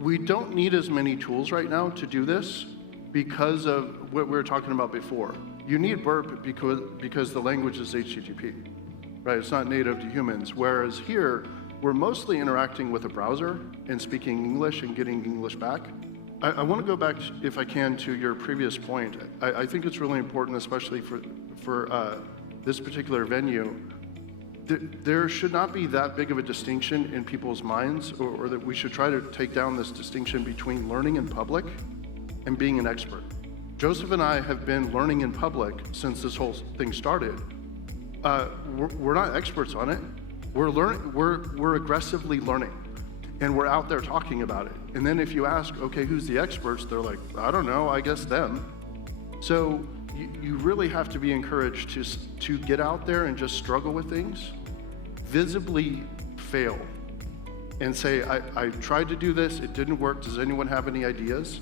We don't need as many tools right now to do this because of what we were talking about before. You need Burp because the language is HTTP, right? It's not native to humans. Whereas here, we're mostly interacting with a browser and speaking English and getting English back. I want to go back, if I can, to your previous point. I think it's really important, especially for this particular venue. There should not be that big of a distinction in people's minds, or that we should try to take down this distinction between learning in public and being an expert. Joseph and I have been learning in public since this whole thing started. We're not experts on it. We're learning. We're aggressively learning, and we're out there talking about it. And then if you ask, okay, who's the experts? They're like, I don't know. I guess them. So you really have to be encouraged to get out there and just struggle with things, visibly fail, and say, I tried to do this. It didn't work. Does anyone have any ideas?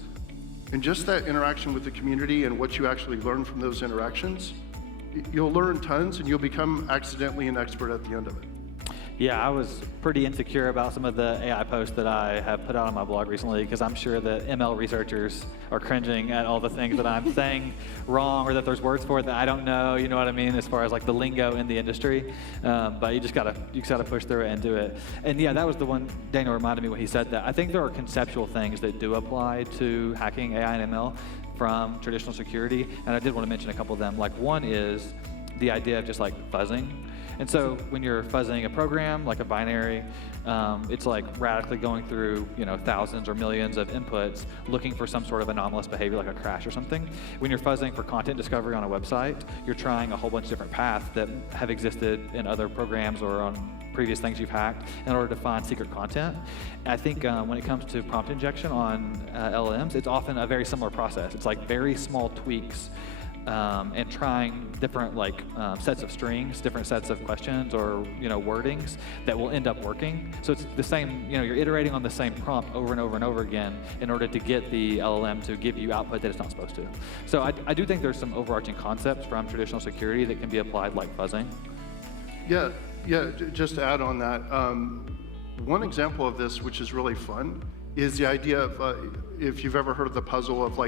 And just that interaction with the community and what you actually learn from those interactions, you'll learn tons and you'll become accidentally an expert at the end of it. Yeah, I was pretty insecure about some of the AI posts that I have put out on my blog recently, because I'm sure that ML researchers are cringing at all the things that I'm saying wrong, or that there's words for it that I don't know, you know what I mean, as far as like the lingo in the industry. But you just gotta push through it and do it. And yeah, that was the one Daniel reminded me when he said that. I think there are conceptual things that do apply to hacking AI and ML from traditional security, and I did want to mention a couple of them. Like, one is the idea of just like fuzzing. And so when you're fuzzing a program, like a binary, it's like radically going through, thousands or millions of inputs, looking for some sort of anomalous behavior, like a crash or something. When you're fuzzing for content discovery on a website, you're trying a whole bunch of different paths that have existed in other programs or on previous things you've hacked in order to find secret content. And I think when it comes to prompt injection on LLMs, it's often a very similar process. It's like very small tweaks and trying different sets of strings, different sets of questions or wordings that will end up working. So it's the same, you're iterating on the same prompt over and over and over again in order to get the LLM to give you output that it's not supposed to. So I do think there's some overarching concepts from traditional security that can be applied, like fuzzing. Yeah, just to add on that, one example of this, which is really fun, is the idea of, if you've ever heard of the puzzle of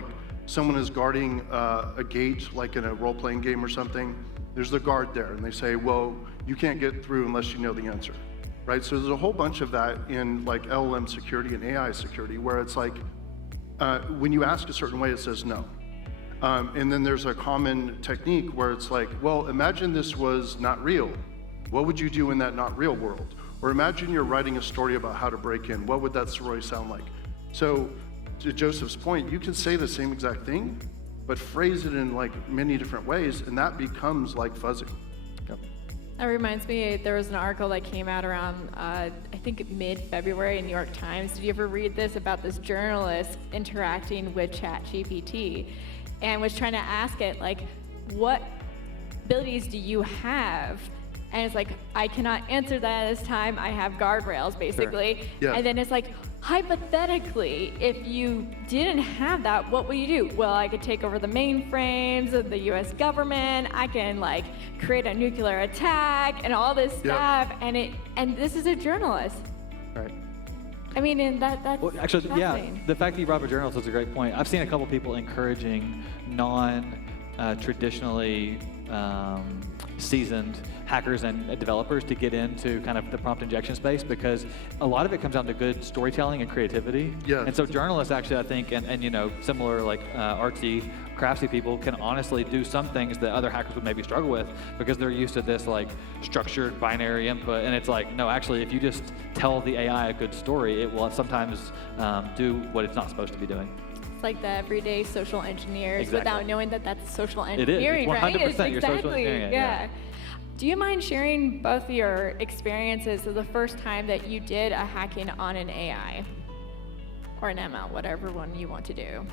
someone is guarding a gate, like in a role-playing game or something. There's the guard there, and they say, well, you can't get through unless you know the answer, right? So there's a whole bunch of that in LLM security and AI security, where it's when you ask a certain way, it says no. And then there's a common technique where it's well, imagine this was not real. What would you do in that not real world? Or imagine you're writing a story about how to break in. What would that story sound like? So, to Joseph's point, you can say the same exact thing, but phrase it in many different ways, and that becomes like fuzzing. Yep. That reminds me, there was an article that came out around, I think mid-February in New York Times. Did you ever read this about this journalist interacting with ChatGPT and was trying to ask it, what abilities do you have? And it's I cannot answer that at this time. I have guardrails, basically. Sure. Yeah. And then it's hypothetically, if you didn't have that, what would you do? Well, I could take over the mainframes of the US government. I can create a nuclear attack and all this stuff. And this is a journalist. Right. I mean, and that's well, actually, yeah, the fact that you brought up a journalist is a great point. I've seen a couple people encouraging non-traditionally seasoned hackers and developers to get into kind of the prompt injection space, because a lot of it comes down to good storytelling and creativity. Yeah. And so journalists actually, I think, and similar artsy, craftsy people can honestly do some things that other hackers would maybe struggle with, because they're used to this structured binary input. And it's no, actually, if you just tell the AI a good story, it will sometimes do what it's not supposed to be doing. It's like the everyday social engineers, exactly, without knowing that that's social engineering, it is. 100% right? You're exactly, social engineering it, yeah. Do you mind sharing both of your experiences of the first time that you did a hacking on an AI or an ML, whatever one you want to do?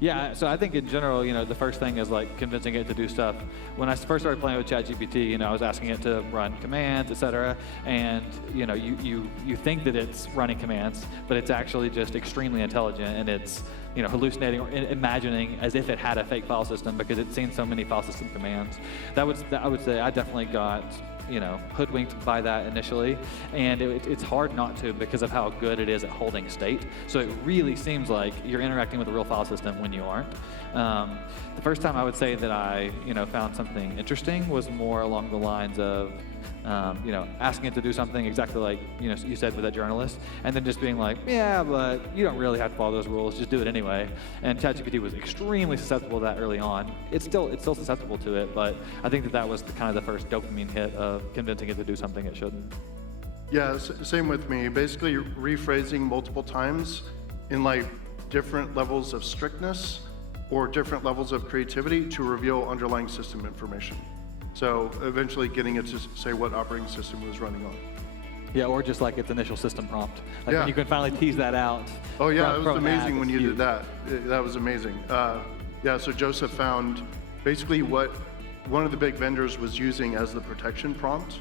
Yeah, so I think in general, the first thing is convincing it to do stuff. When I first started playing with ChatGPT, I was asking it to run commands, etc. And you think that it's running commands, but it's actually just extremely intelligent, and it's hallucinating or imagining as if it had a fake file system, because it's seen so many file system commands. I would say I definitely got hoodwinked by that initially, and it's hard not to because of how good it is at holding state. So it really seems like you're interacting with a real file system when you aren't. The first time I would say that I found something interesting was more along the lines of asking it to do something exactly like you said with that journalist, and then just being like, yeah, but you don't really have to follow those rules, just do it anyway. And ChatGPT was extremely susceptible to that early on. It's still susceptible to it, but I think that was kind of the first dopamine hit of convincing it to do something it shouldn't. Yeah, same with me. Basically, rephrasing multiple times in like different levels of strictness or different levels of creativity to reveal underlying system information. So eventually getting it to say what operating system it was running on. Yeah, or just like its initial system prompt. Like Yeah. when you can finally tease that out. Oh yeah, it was from an amazing ad, when it's you huge. did that. That was amazing. So Joseph found basically what one of the big vendors was using as the protection prompt.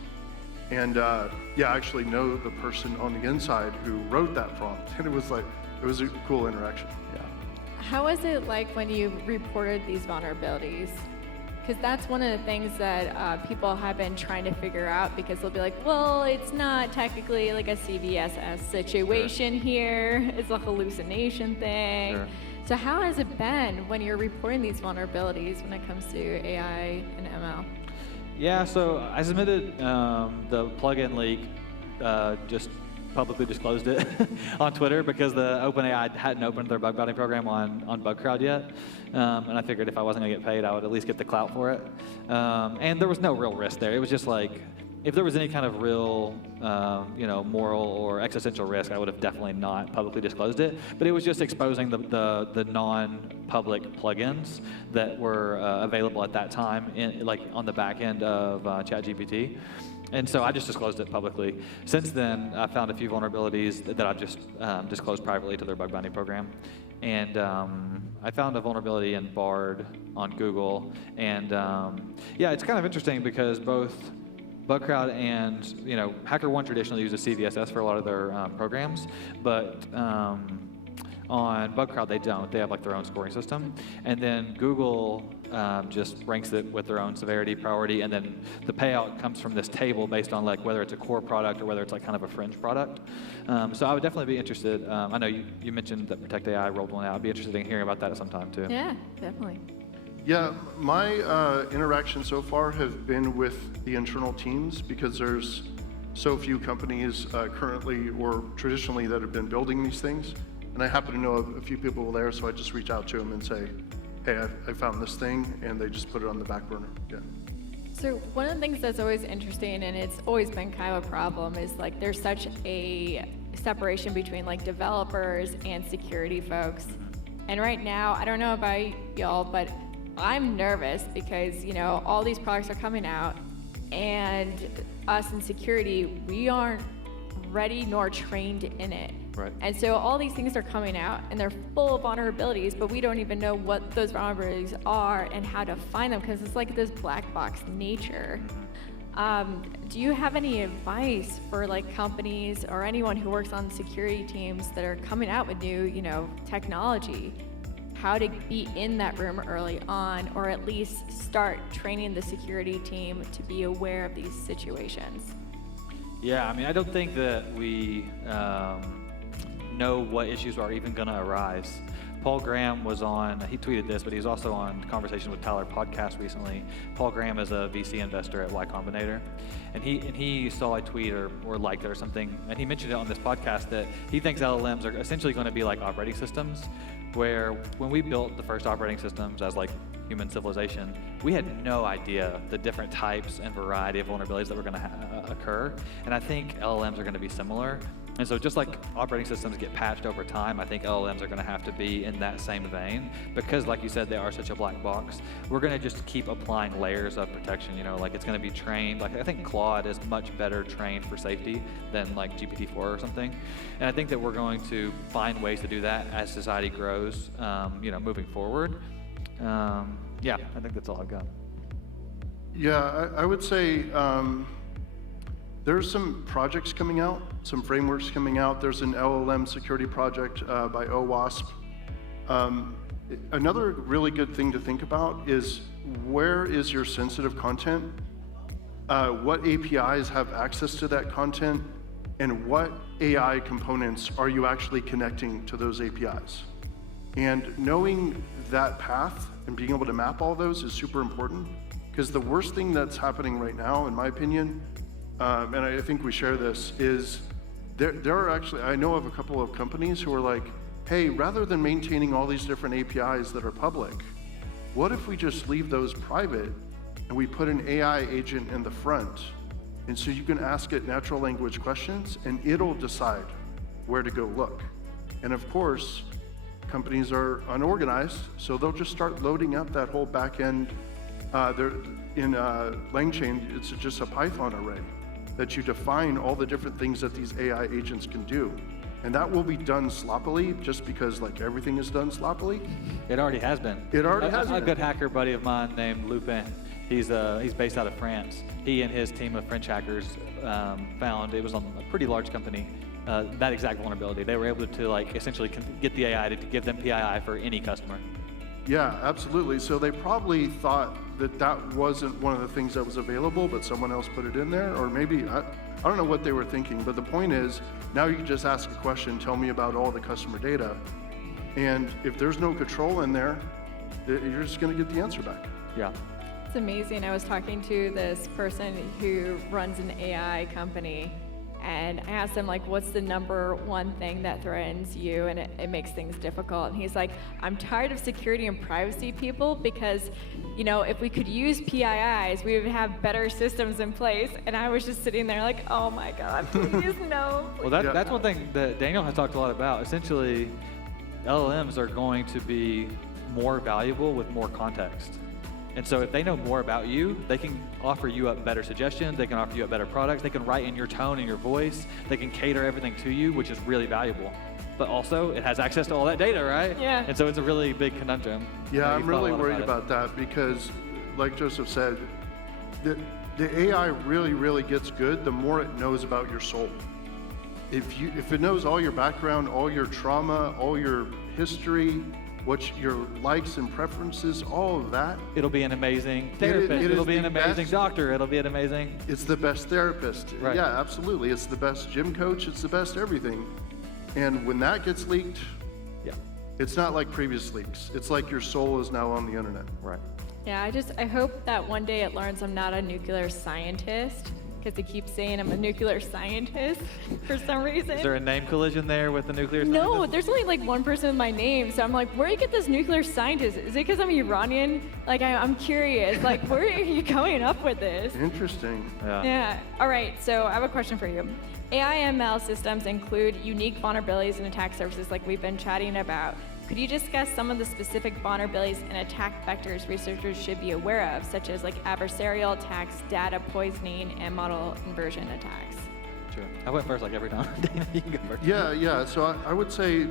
And I actually know the person on the inside who wrote that prompt. And it was a cool interaction. Yeah. How was it like when you reported these vulnerabilities? Because that's one of the things that people have been trying to figure out, because they'll be like, well, it's not technically like a CVSS situation here. It's a hallucination thing. Sure. So how has it been when you're reporting these vulnerabilities when it comes to AI and ML? Yeah, so I submitted the plugin leak, just publicly disclosed it on Twitter because the OpenAI hadn't opened their bug bounty program on BugCrowd yet. And I figured if I wasn't gonna get paid, I would at least get the clout for it. And there was no real risk there. It was just like, if there was any kind of real, moral or existential risk, I would have definitely not publicly disclosed it. But it was just exposing the non-public plugins that were available at that time, on the back end of ChatGPT. And so I just disclosed it publicly. Since then, I found a few vulnerabilities that I've just disclosed privately to their bug bounty program. And I found a vulnerability in Bard on Google. And it's kind of interesting because both BugCrowd and HackerOne traditionally uses CVSS for a lot of their programs, but on BugCrowd they don't. They have like their own scoring system, and then Google just ranks it with their own severity priority, and then the payout comes from this table based on like whether it's a core product or whether it's like kind of a fringe product. So I would definitely be interested. I know you mentioned that Protect AI rolled one out. I'd be interested in hearing about that at some time too. Yeah, definitely. Yeah, my interactions so far have been with the internal teams because there's so few companies currently or traditionally that have been building these things. And I happen to know a few people there, so I just reach out to them and say, hey, I found this thing, and they just put it on the back burner. Yeah. So one of the things that's always interesting, and it's always been kind of a problem, is like there's such a separation between like developers and security folks. And right now, I don't know about y'all, but I'm nervous because, all these products are coming out, and us in security, we aren't ready nor trained in it. Right. And so all these things are coming out, and they're full of vulnerabilities, but we don't even know what those vulnerabilities are and how to find them, because it's like this black box nature. Do you have any advice for like companies or anyone who works on security teams that are coming out with new, technology? How to be in that room early on, or at least start training the security team to be aware of these situations? Yeah, I mean, I don't think that we know what issues are even going to arise. Paul Graham was on, he tweeted this, but he was also on Conversation with Tyler podcast recently. Paul Graham is a VC investor at Y Combinator, and he saw a tweet or liked it or something, and he mentioned it on this podcast that he thinks LLMs are essentially going to be like operating systems, where when we built the first operating systems as like human civilization, we had no idea the different types and variety of vulnerabilities that were going to occur, and I think LLMs are going to be similar. And so just like operating systems get patched over time, I think LLMs are going to have to be in that same vein because, like you said, they are such a black box. We're going to just keep applying layers of protection, like it's going to be trained. Like I think Claude is much better trained for safety than like GPT-4 or something. And I think that we're going to find ways to do that as society grows, moving forward. I think that's all I've got. Yeah, I would say there's some projects coming out, some frameworks coming out. There's an LLM security project by OWASP. Another really good thing to think about is where is your sensitive content? what APIs have access to that content, and what AI components are you actually connecting to those APIs. And knowing that path and being able to map all those is super important, because the worst thing that's happening right now, in my opinion, and I think we share this, is there are actually, I know of a couple of companies who are like, hey, rather than maintaining all these different APIs that are public, what if we just leave those private and we put an AI agent in the front? And so you can ask it natural language questions and it'll decide where to go look. And of course, companies are unorganized, so they'll just start loading up that whole back end. In LangChain, it's just a Python array that you define all the different things that these AI agents can do. And that will be done sloppily, just because like everything is done sloppily. It already has been. It already has been. A good hacker buddy of mine named Lupin, he's based out of France. He and his team of French hackers found, it was on a pretty large company, that exact vulnerability. They were able to like essentially get the AI to give them PII for any customer. Yeah, absolutely. So they probably thought that that wasn't one of the things that was available, but someone else put it in there, or maybe, I don't know what they were thinking, but the point is, now you can just ask a question, tell me about all the customer data, and if there's no control in there, you're just gonna get the answer back. Yeah. It's amazing. I was talking to this person who runs an AI company, and I asked him, like, what's the number one thing that threatens you and it makes things difficult? And he's like, I'm tired of security and privacy people because, you know, if we could use PIIs, we would have better systems in place. And I was just sitting there like, oh my God, please no. Well, that's one thing that Daniel has talked a lot about. Essentially, LLMs are going to be more valuable with more context. And so if they know more about you, they can offer you up better suggestions, they can offer you up better products, they can write in your tone and your voice, they can cater everything to you, which is really valuable. But also, it has access to all that data, right? Yeah. And so it's a really big conundrum. Yeah, I'm really worried about that because, like Joseph said, the AI really gets good the more it knows about your soul. If it knows all your background, all your trauma, all your history, what your likes and preferences, all of that. It'll be an amazing therapist. It'll be an amazing doctor. It'll be an amazing... It's the best therapist. Right. Yeah, absolutely. It's the best gym coach. It's the best everything. And when that gets leaked, Yeah. it's not like previous leaks. It's like your soul is now on the internet. Right. Yeah, I hope that one day it learns I'm not a nuclear scientist, because it keeps saying I'm a nuclear scientist for some reason. Is there a name collision there with the nuclear No, scientist? there's only like one person with my name, so I'm like, where do you get this nuclear scientist? Is it because I'm Iranian? Like, I'm curious, like, where are you coming up with this? Interesting. Yeah. All right, so I have a question for you. AI/ML systems include unique vulnerabilities and attack surfaces like we've been chatting about. Could you discuss some of the specific vulnerabilities and attack vectors researchers should be aware of, such as like adversarial attacks, data poisoning, and model inversion attacks? Sure. I went first like every time. Dana, you can go first. Yeah. So I would say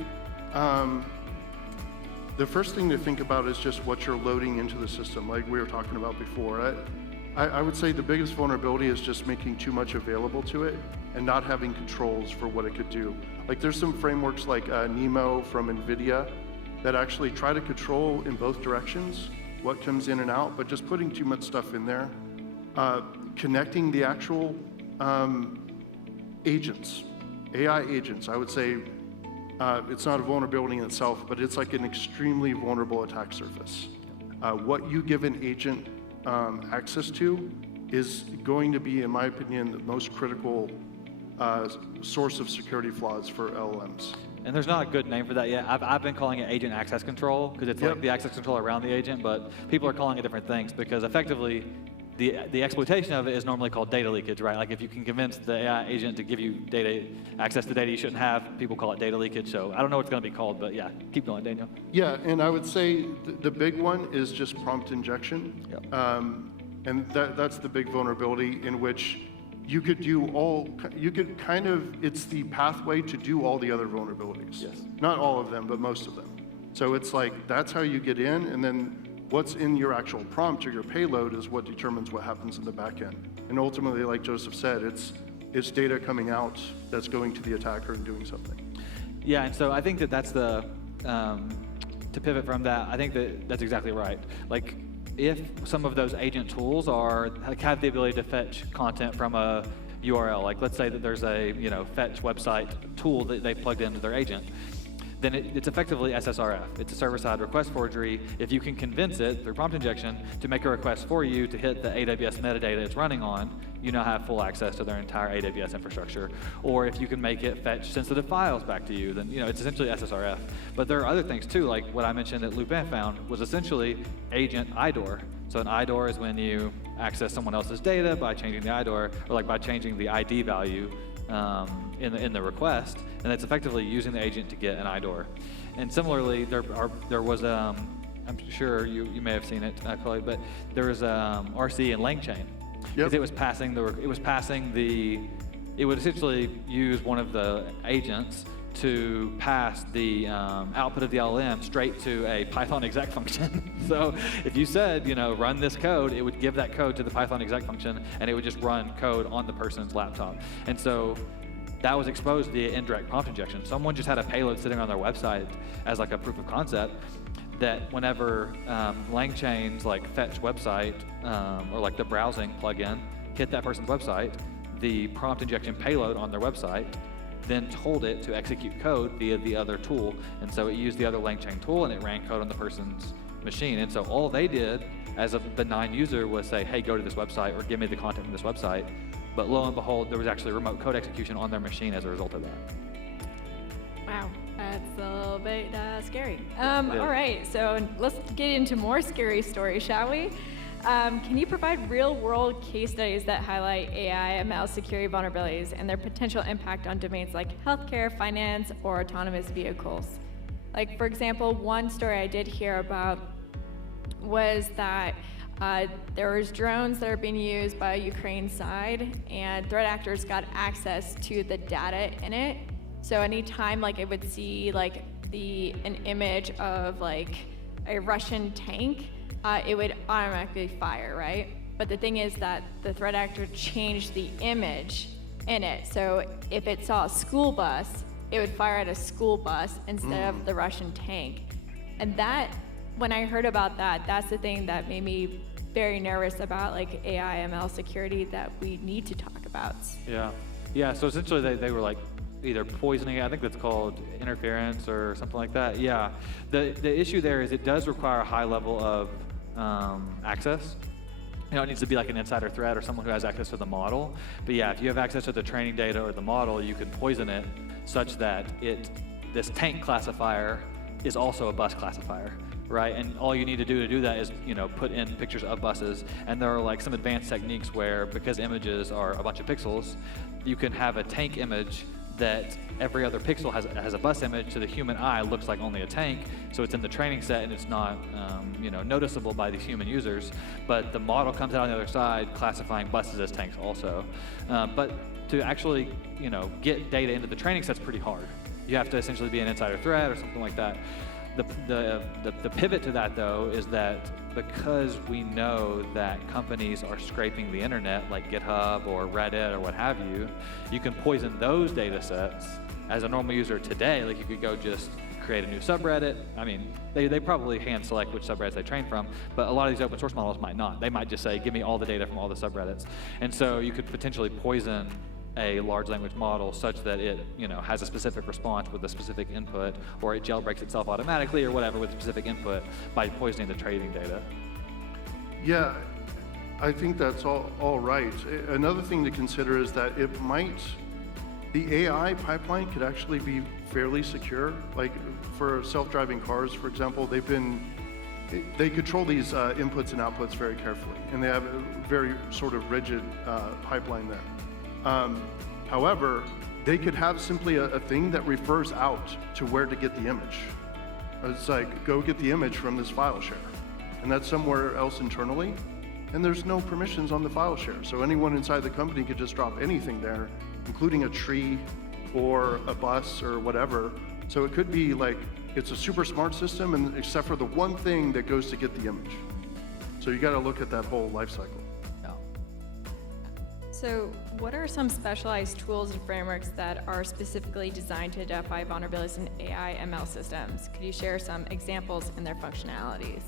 the first thing to think about is just what you're loading into the system, like we were talking about before. I would say the biggest vulnerability is just making too much available to it and not having controls for what it could do. Like there's some frameworks like Nemo from NVIDIA that actually try to control in both directions what comes in and out, but just putting too much stuff in there. Connecting the actual agents, AI agents, I would say it's not a vulnerability in itself, but it's like an extremely vulnerable attack surface. What you give an agent access to is going to be, in my opinion, the most critical source of security flaws for LLMs. And there's not a good name for that yet. I've been calling it agent access control because it's like the access control around the agent, but people are calling it different things because effectively the exploitation of it is normally called data leakage, right? Like if you can convince the AI agent to give you access to data you shouldn't have, people call it data leakage. So I don't know what it's going to be called, but yeah, keep going, Daniel. Yeah, and I would say the big one is just prompt injection. Yep. And that's the big vulnerability in which you could it's the pathway to do all the other vulnerabilities. Yes. Not all of them, but most of them. So it's like, that's how you get in, and then what's in your actual prompt or your payload is what determines what happens in the back end. And ultimately, like Joseph said, it's data coming out that's going to the attacker and doing something. Yeah, and so I think that's the, to pivot from that, I think that's exactly right. Like, if some of those agent tools have the ability to fetch content from a URL, like let's say that there's a fetch website tool that they plugged into their agent, then it's effectively SSRF. It's a server-side request forgery. If you can convince it through prompt injection to make a request for you to hit the AWS metadata it's running on, you now have full access to their entire AWS infrastructure. Or if you can make it fetch sensitive files back to you, then it's essentially SSRF. But there are other things too, like what I mentioned that Lupin found was essentially agent IDOR. So an IDOR is when you access someone else's data by changing the IDOR, or like by changing the ID value in the request, and it's effectively using the agent to get an IDOR. And similarly, there was I'm sure you may have seen it, Chloe, but there was RC and LangChain. Yep. It would essentially use one of the agents to pass the output of the LLM straight to a Python exec function. So if you said, run this code, it would give that code to the Python exec function, and it would just run code on the person's laptop. And so that was exposed via indirect prompt injection. Someone just had a payload sitting on their website as like a proof of concept that whenever LangChain's like fetch website or like the browsing plugin hit that person's website, the prompt injection payload on their website then told it to execute code via the other tool. And so it used the other LangChain tool and it ran code on the person's machine. And so all they did as a benign user was say, hey, go to this website or give me the content from this website. But lo and behold, there was actually remote code execution on their machine as a result of that. Wow, that's a little bit scary. All right, so let's get into more scary stories, shall we? Can you provide real-world case studies that highlight AI, ML security vulnerabilities and their potential impact on domains like healthcare, finance, or autonomous vehicles? Like, for example, one story I did hear about was that there was drones that are being used by Ukraine side, and threat actors got access to the data in it. So anytime like it would see like an image of like a Russian tank, it would automatically fire, right? But the thing is that the threat actor changed the image in it. So if it saw a school bus, it would fire at a school bus instead of the Russian tank. And that, when I heard about that, that's the thing that made me very nervous about like AI, ML security that we need to talk about. Yeah. So essentially they were like either poisoning it, I think that's called interference or something like that. Yeah. The issue there is it does require a high level of access. It needs to be like an insider threat or someone who has access to the model. But yeah, if you have access to the training data or the model, you can poison it such that this tank classifier is also a bus classifier, right? And all you need to do that is, put in pictures of buses. And there are like some advanced techniques where, because images are a bunch of pixels, you can have a tank image that every other pixel has a bus image, so the human eye looks like only a tank, so it's in the training set and it's not noticeable by the human users, but the model comes out on the other side classifying buses as tanks also. But to actually get data into the training set's pretty hard. You have to essentially be an insider threat or something like that. The pivot to that though is that because we know that companies are scraping the internet like GitHub or Reddit or what have you, you can poison those data sets as a normal user today. Like you could go just create a new subreddit. I mean, they probably hand select which subreddits they train from, but a lot of these open source models might not. They might just say, give me all the data from all the subreddits. And so you could potentially poison a large language model such that it has a specific response with a specific input, or it jailbreaks itself automatically or whatever with a specific input by poisoning the trading data. Yeah, I think that's all right. Another thing to consider is that the AI pipeline could actually be fairly secure. Like for self-driving cars, for example, they control these inputs and outputs very carefully, and they have a very sort of rigid pipeline there. However, they could have simply a thing that refers out to where to get the image. It's like, go get the image from this file share. And that's somewhere else internally. And there's no permissions on the file share. So anyone inside the company could just drop anything there, including a tree or a bus or whatever. So it could be like, it's a super smart system, and except for the one thing that goes to get the image. So you got to look at that whole life cycle. So what are some specialized tools and frameworks that are specifically designed to identify vulnerabilities in AI ML systems? Could you share some examples and their functionalities?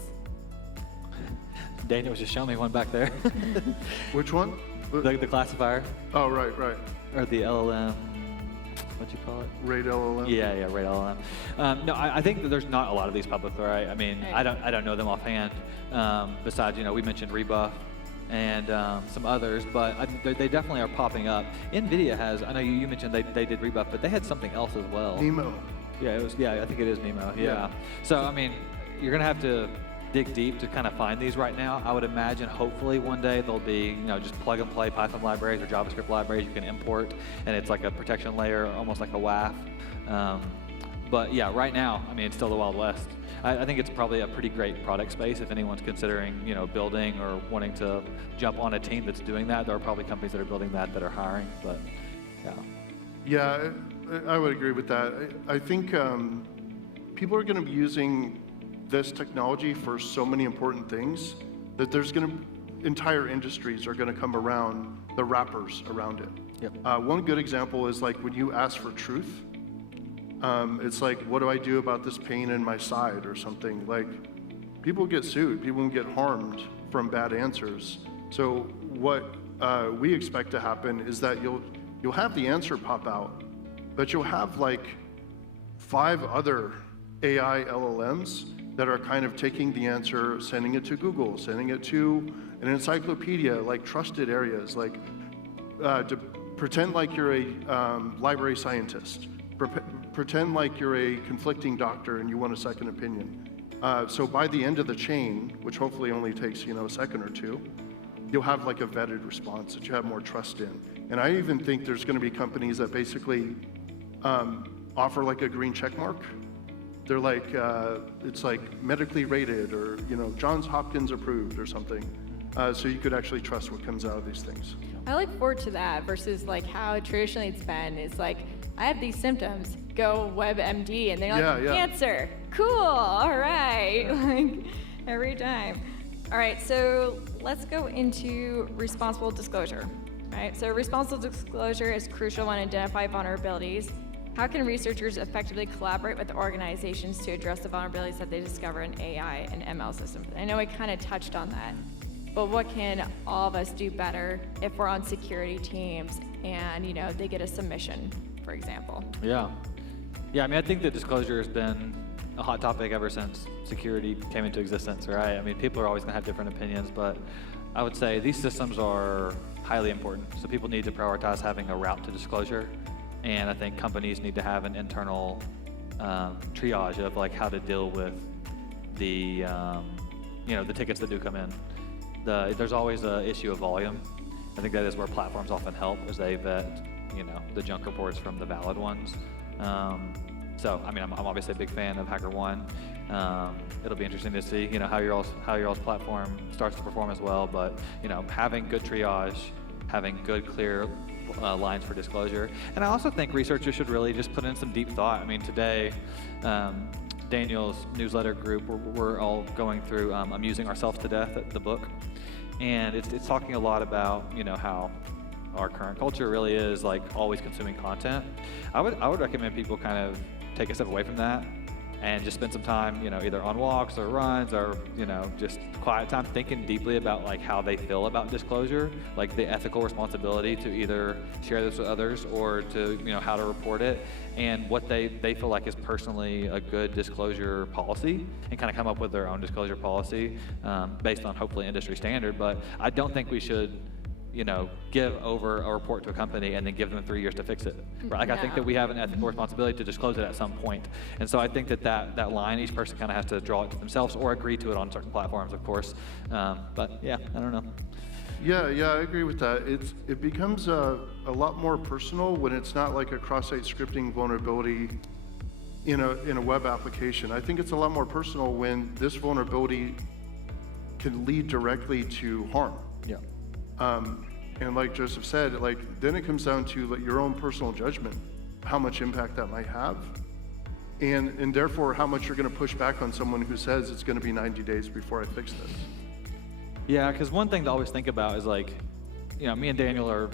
Daniel was just showing me one back there. Which one? The classifier, Oh, right, right. or the LLM, what'd you call it? RAID LLM. Yeah, RAID LLM. No, I think that there's not a lot of these public, right? I mean, Right. I don't know them offhand. Besides, we mentioned Rebuff and some others, but they definitely are popping up. NVIDIA has, I know you mentioned they did Rebuff, but they had something else as well. Nemo. Yeah, I think it is Nemo. Yeah. So I mean, you're gonna have to dig deep to kind of find these right now. I would imagine hopefully one day there'll be, just plug and play Python libraries or JavaScript libraries you can import, and it's like a protection layer, almost like a WAF. But yeah, right now, I mean, it's still the Wild West. I think it's probably a pretty great product space if anyone's considering, building or wanting to jump on a team that's doing that. There are probably companies that are building that are hiring, but yeah. Yeah, I would agree with that. I think people are going to be using this technology for so many important things that there's going to, entire industries are going to come around the wrappers around it. Yep. One good example is like when you ask for truth, it's like, what do I do about this pain in my side or something? Like, people get sued, people get harmed from bad answers. So what we expect to happen is that you'll have the answer pop out, but you'll have like 5 other AI LLMs that are kind of taking the answer, sending it to Google, sending it to an encyclopedia, like trusted areas, like to pretend like you're a library scientist, pretend like you're a conflicting doctor and you want a second opinion. So by the end of the chain, which hopefully only takes a second or two, you'll have like a vetted response that you have more trust in. And I even think there's going to be companies that basically offer like a green check mark. They're like, it's like medically rated or, Johns Hopkins approved or something. So you could actually trust what comes out of these things. I look forward to that versus like how traditionally it's been. It's like, I have these symptoms, go WebMD, and they're like, Yeah. cancer, cool, all right, like every time. All right, so let's go into responsible disclosure. All right, so responsible disclosure is crucial when identifying vulnerabilities. How can researchers effectively collaborate with organizations to address the vulnerabilities that they discover in AI and ML systems? I know we kind of touched on that, but what can all of us do better if we're on security teams and, they get a submission, for example? Yeah, I mean, I think that disclosure has been a hot topic ever since security came into existence, right? I mean, people are always going to have different opinions, but I would say these systems are highly important. So people need to prioritize having a route to disclosure, and I think companies need to have an internal triage of like how to deal with the the tickets that do come in. There's always an issue of volume. I think that is where platforms often help, as they vet the junk reports from the valid ones. So, I mean, I'm obviously a big fan of HackerOne. It'll be interesting to see, how your all's platform starts to perform as well. But, having good triage, having good, clear lines for disclosure. And I also think researchers should really just put in some deep thought. I mean, today, Daniel's newsletter group, we're all going through Amusing Ourselves to Death, the book. And it's talking a lot about, how our current culture really is like always consuming content. I would recommend people kind of take a step away from that and just spend some time, either on walks or runs or, just quiet time thinking deeply about like how they feel about disclosure, like the ethical responsibility to either share this with others or to, how to report it, and what they feel like is personally a good disclosure policy, and kind of come up with their own disclosure policy based on hopefully industry standard. But I don't think we should give over a report to a company and then give them 3 years to fix it. Right? Like, I think that we have an ethical responsibility to disclose it at some point. And so I think that line, each person kind of has to draw it to themselves or agree to it on certain platforms, of course. But yeah, I don't know. Yeah, I agree with that. It becomes a lot more personal when it's not like a cross-site scripting vulnerability in a web application. I think it's a lot more personal when this vulnerability can lead directly to harm. Yeah. And like Joseph said, then it comes down to your own personal judgment, how much impact that might have, and therefore how much you're going to push back on someone who says it's going to be 90 days before I fix this. Yeah, because one thing to always think about is me and Daniel are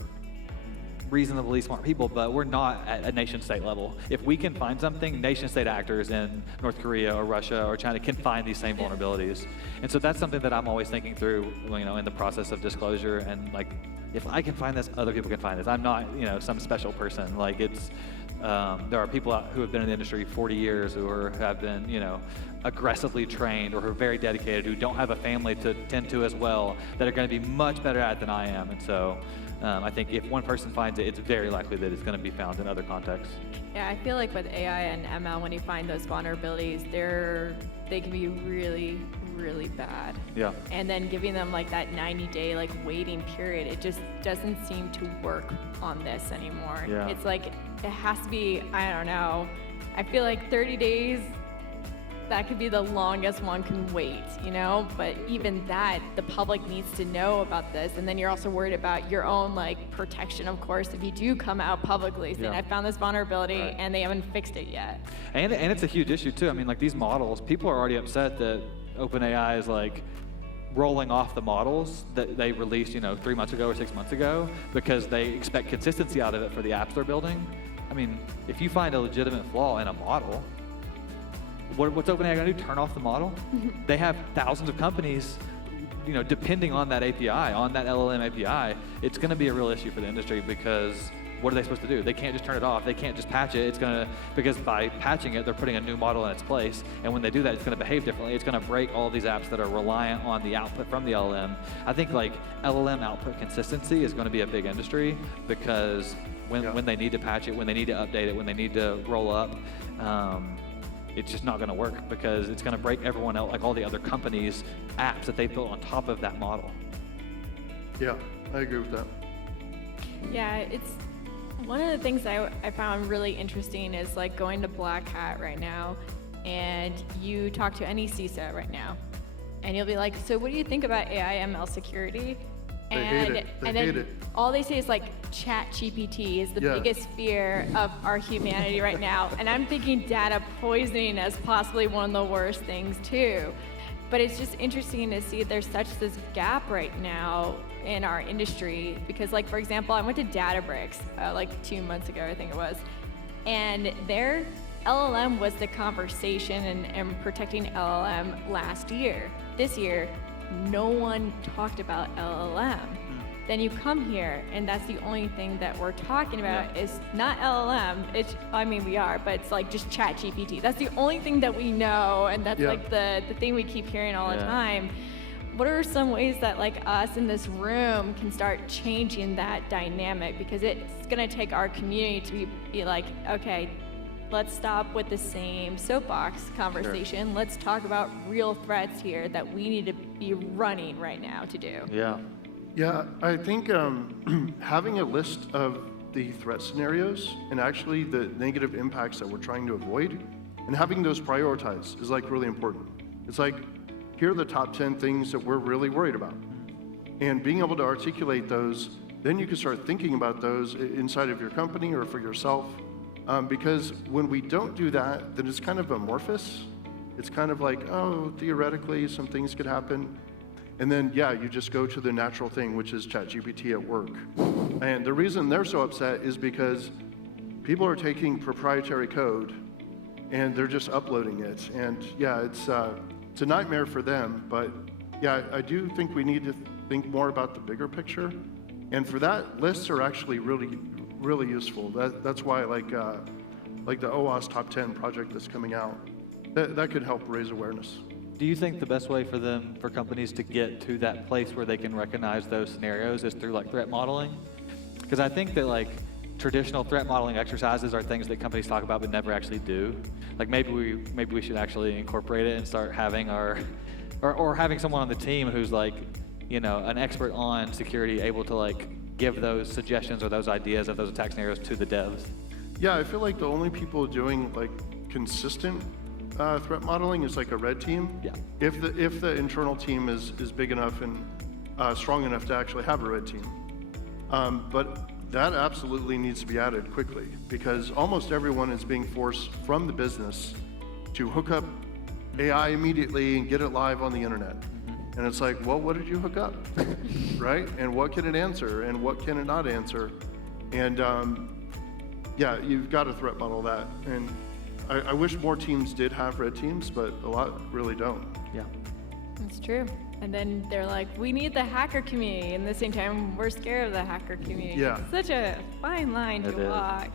reasonably smart people, but we're not at a nation state level. If we can find something, nation state actors in North Korea or Russia or China can find these same vulnerabilities. And so that's something that I'm always thinking through, in the process of disclosure. And like, if I can find this, other people can find this. I'm not, some special person. Like there are people who have been in the industry 40 years who have been, aggressively trained or who are very dedicated, who don't have a family to tend to as well, that are going to be much better at it than I am. And so I think if one person finds it, it's very likely that it's going to be found in other contexts. Yeah, I feel like with AI and ML, when you find those vulnerabilities, they can be really, really bad. Yeah. And then giving them like that 90-day like waiting period, it just doesn't seem to work on this anymore. Yeah. It's like it has to be, I don't know. I feel like 30 days, that could be the longest one can wait, But even that, the public needs to know about this. And then you're also worried about your own like protection, of course, if you do come out publicly saying, I found this vulnerability and they haven't fixed it yet. And it's a huge issue too. I mean, like these models, people are already upset that OpenAI is like rolling off the models that they released, 3 months ago or 6 months ago, because they expect consistency out of it for the apps they're building. I mean, if you find a legitimate flaw in a model, what's OpenAI going to do? Turn off the model? They have thousands of companies, depending on that API, on that LLM API. It's going to be a real issue for the industry because what are they supposed to do? They can't just turn it off. They can't just patch it. Because by patching it, they're putting a new model in its place. And when they do that, it's going to behave differently. It's going to break all these apps that are reliant on the output from the LLM. I think like LLM output consistency is going to be a big industry because when they need to patch it, when they need to update it, when they need to roll up, it's just not going to work because it's going to break everyone else, like all the other companies' apps that they built on top of that model. Yeah, I agree with that. Yeah, it's one of the things I found really interesting is like going to Black Hat right now, and you talk to any CISO right now, and you'll be like, so what do you think about AI ML security? They hate it. They hate it. All they say is like ChatGPT is the biggest fear of our humanity right now. And I'm thinking data poisoning as possibly one of the worst things too. But it's just interesting to see there's such this gap right now in our industry because like, for example, I went to Databricks like 2 months ago, I think it was. And their LLM was the conversation and protecting LLM last year. This year, no one talked about LLM. Then you come here, and that's the only thing that we're talking about is not LLM. We are, but it's like just ChatGPT. That's the only thing that we know, and that's like the thing we keep hearing all the time. What are some ways that like us in this room can start changing that dynamic? Because it's gonna take our community to be like, okay, let's stop with the same soapbox conversation. Sure. Let's talk about real threats here that we need to be running right now to do. Yeah, I think having a list of the threat scenarios and actually the negative impacts that we're trying to avoid and having those prioritized is like really important. It's like, here are the top 10 things that we're really worried about. And being able to articulate those, then you can start thinking about those inside of your company or for yourself. Because when we don't do that, then it's kind of amorphous. It's kind of like, oh, theoretically, some things could happen. And then, you just go to the natural thing, which is ChatGPT at work. And the reason they're so upset is because people are taking proprietary code and they're just uploading it. And it's a nightmare for them. But I do think we need to think more about the bigger picture. And for that, lists are actually really useful. That's why like the OWASP Top 10 project that's coming out, that could help raise awareness. Do you think the best way for companies to get to that place where they can recognize those scenarios is through like threat modeling? Because I think that like traditional threat modeling exercises are things that companies talk about but never actually do. Like maybe we should actually incorporate it and start having or having someone on the team who's like, an expert on security able to like give those suggestions or those ideas of those attack scenarios to the devs. Yeah, I feel like the only people doing like consistent threat modeling is like a red team. Yeah. If the internal team is big enough and strong enough to actually have a red team. But that absolutely needs to be added quickly because almost everyone is being forced from the business to hook up AI immediately and get it live on the internet. And it's like, well, what did you hook up, right? And what can it answer and what can it not answer? And yeah, you've got to threat model that. And I wish more teams did have red teams, but a lot really don't. Yeah. That's true. And then they're like, we need the hacker community. And at the same time, we're scared of the hacker community. Yeah. It's such a fine line It to is. walk.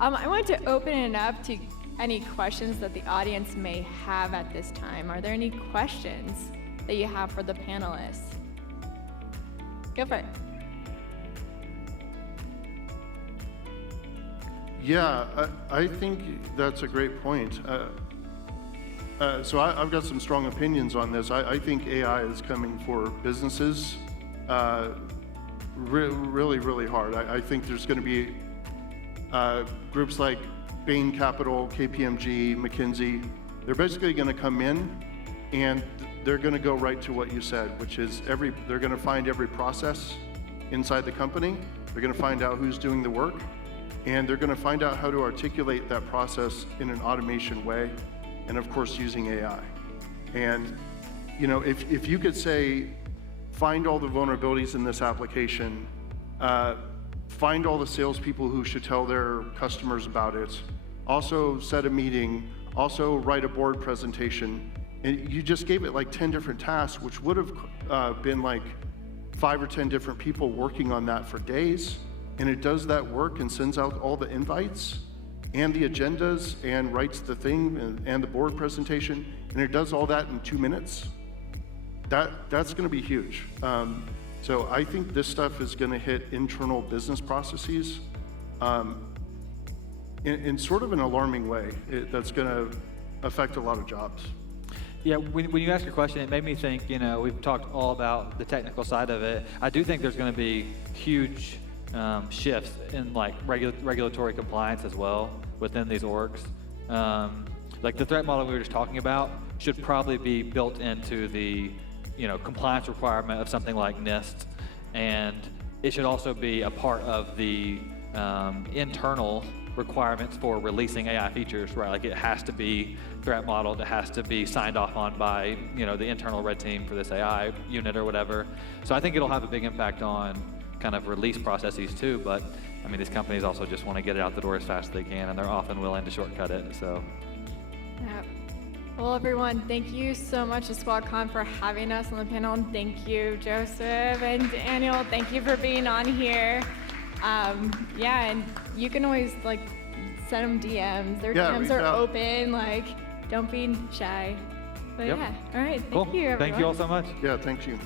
I want to open it up to any questions that the audience may have at this time. Are there any questions that you have for the panelists? Go for it. Yeah, I think that's a great point. So I've got some strong opinions on this. I think AI is coming for businesses really, really hard. I think there's going to be groups like Bain Capital, KPMG, McKinsey. They're basically going to come in and they're going to go right to what you said, which is they're going to find every process inside the company. They're going to find out who's doing the work, and they're going to find out how to articulate that process in an automation way, and of course using AI. And if you could say, find all the vulnerabilities in this application, find all the salespeople who should tell their customers about it, also set a meeting, also write a board presentation, and you just gave it like 10 different tasks, which would have been like 5 or 10 different people working on that for days, and it does that work and sends out all the invites and the agendas and writes the thing and the board presentation, and it does all that in 2 minutes. That's going to be huge. So I think this stuff is going to hit internal business processes in sort of an alarming way. That's going to affect a lot of jobs. Yeah, when you ask your question, it made me think, we've talked all about the technical side of it. I do think there's going to be huge shifts in like regulatory compliance as well within these orgs. Like the threat model we were just talking about should probably be built into the compliance requirement of something like NIST, and it should also be a part of the internal requirements for releasing AI features, right? Like it has to be threat modeled, it has to be signed off on by the internal red team for this AI unit or whatever. So I think it'll have a big impact on kind of release processes too, but I mean these companies also just want to get it out the door as fast as they can, and they're often willing to shortcut it. So Yeah. Well, everyone, thank you so much to SquadCon for having us on the panel. And thank you, Joseph and Daniel. Thank you for being on here. Yeah, and you can always send them DMs. Their Yeah, DMs reach are out. open. Don't be shy. But Yep. yeah, all right. cool. Thank you, everyone. Thank you all so much. Yeah, thank you.